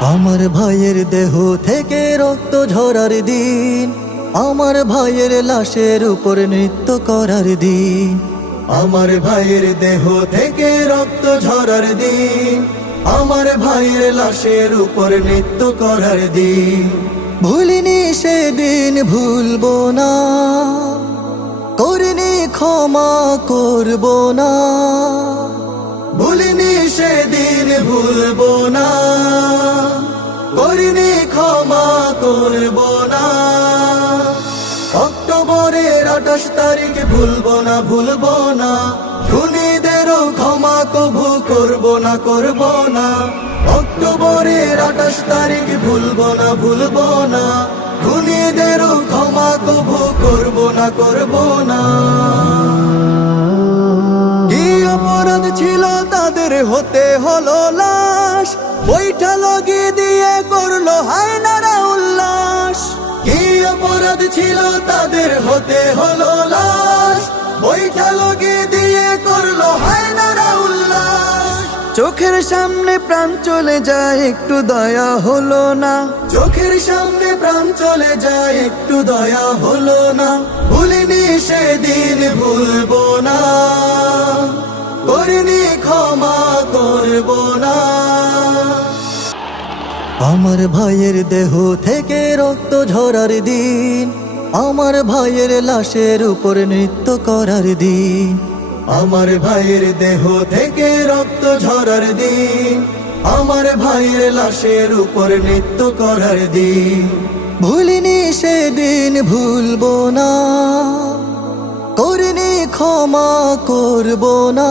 আমার ভাইয়ের দেহ থেকে রক্ত ঝরার দিন, আমার ভাইয়ের লাশের উপর নৃত্য করার দিন, আমার ভাইয়ের দেহ থেকে রক্ত ঝরার দিন, আমার ভাইয়ের লাশের উপর নৃত্য করার দিন। ভুলিনি সেদিন ভুলব না, করিনি ক্ষমা করব না। ভুলিনি সেদিন ভুলবো না। করিনি ক্ষমা করব না। অক্টোবরের আঠাশ তারিখ ভুলবো না ভুলবো না। খুনিদেরও ক্ষমা কভু করব না করব না। অক্টোবরের আঠাশ তারিখ ভুলবো না ভুলবো না। খুনিদেরও ক্ষমা কভু করব না করব না। তাদের হতে হলো লাশ। বৈঠা লগিয়ে দিয়ে করল হায়নারা উল্লাস। কি অপরাধ ছিল তাদের হতে হলো লাশ। বৈঠা লগিয়ে দিয়ে করল হায়নারা উল্লাস। চোখের সামনে প্রাণ চলে যায়, একটু দয়া হলো না। চোখের সামনে প্রাণ চলে যায়, একটু দয়া হলো না। ভুলিনি সেদিন ভুলবো আমার ভাইয়ের দেহ থেকে রক্ত ঝরার দিন, আমার ভাইয়ের লাশের উপর নৃত্য করার দিন, আমার ভাইয়ের দেহ থেকে রক্ত ঝরার দিন, আমার ভাইয়ের লাশের উপর নৃত্য করার দিন। ভুলিনি সেদিন ভুলব না, করিনি ক্ষমা করব না,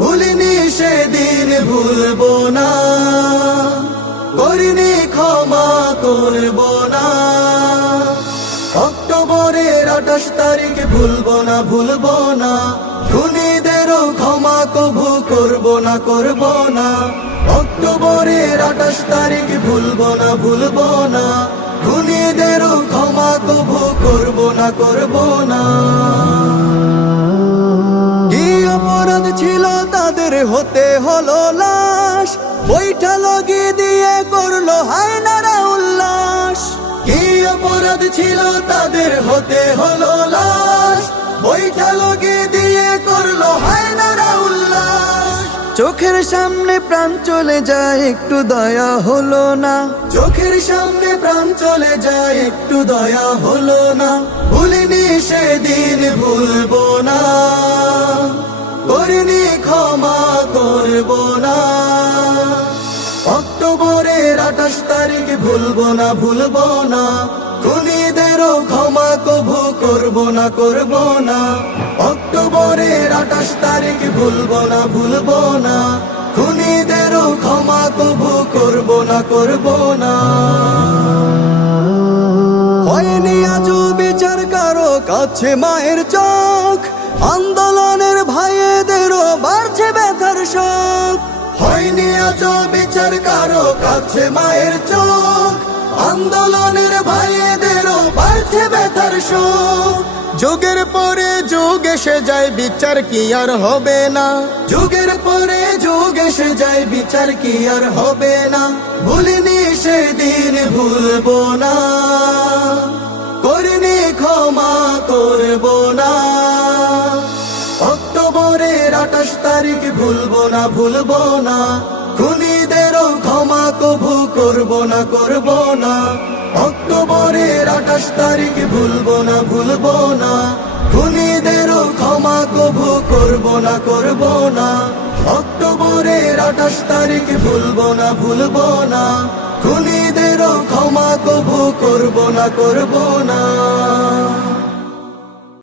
ভুলিনি সেদিন ভুলব না। করব না। অক্টোবরের আঠাশ তারিখ ভুলবো না ভুলবো না। খুনিদেরও ক্ষমা কভু করব না করব না। অক্টোবরের আঠাশ তারিখ ভুলবো না ভুলবো না। খুনিদেরও ক্ষমা কভু করব না করব না। কি অপরাধ ছিল তাদের হতে হলো লাশ? বৈঠা লগিয়ে দিয়ে করল হায়নারা অপরাধ ছিল তাদের হতে হলো লাশ। বৈঠা লগিয়ে দিয়ে করল হায়নারা উল্লাস চোখের সামনে প্রাণ চলে যায় একটু দয়া হলো না। চোখের সামনে প্রাণ চলে যায় একটু দয়া হলো না। ভুলিনি সেদিন ভুলবো না। করিনি ক্ষমা করব না। অক্টোবরের আঠাশ তারিখ ভুলবো না ভুলবো না। খুনিদেরও ক্ষমা কভু করব না করব না। অক্টোবরের আঠাশ তারিখ না না। খুনিদেরও ক্ষমা না না। হয়নি বিচার কারও কাছে মায়ের চোখ। আন্দোলনের ভাইয়েদেরও বাড়ছে ব্যথার শোক হয়নি বিচার কারও কাছে মায়ের চোখ। আন্দোলনের ভাইয়েদেরও বাড়ছে শোক। যুগের পরে যুগ এসে যায়, বিচার কি আর হবে না? যুগের পরে যুগ এসে যায়, বিচার কি আর হবে না? ভুলিনি সেদিন ভুলবো না। করিনি ক্ষমা করব না। অক্টোবরের আঠাশ তারিখ ভুলবো না ভুলবো না। খুনিদেরও ক্ষমা কভু করব না করব না। অক্টোবরের আঠাশ তারিখ ভুলবো না ভুলবো না। খুনিদেরও ক্ষমা কভু করব না করব না। অক্টোবরের আঠাশ তারিখ ভুলবো না ভুলবো না। খুনিদেরও ক্ষমা কভু করব না করব না।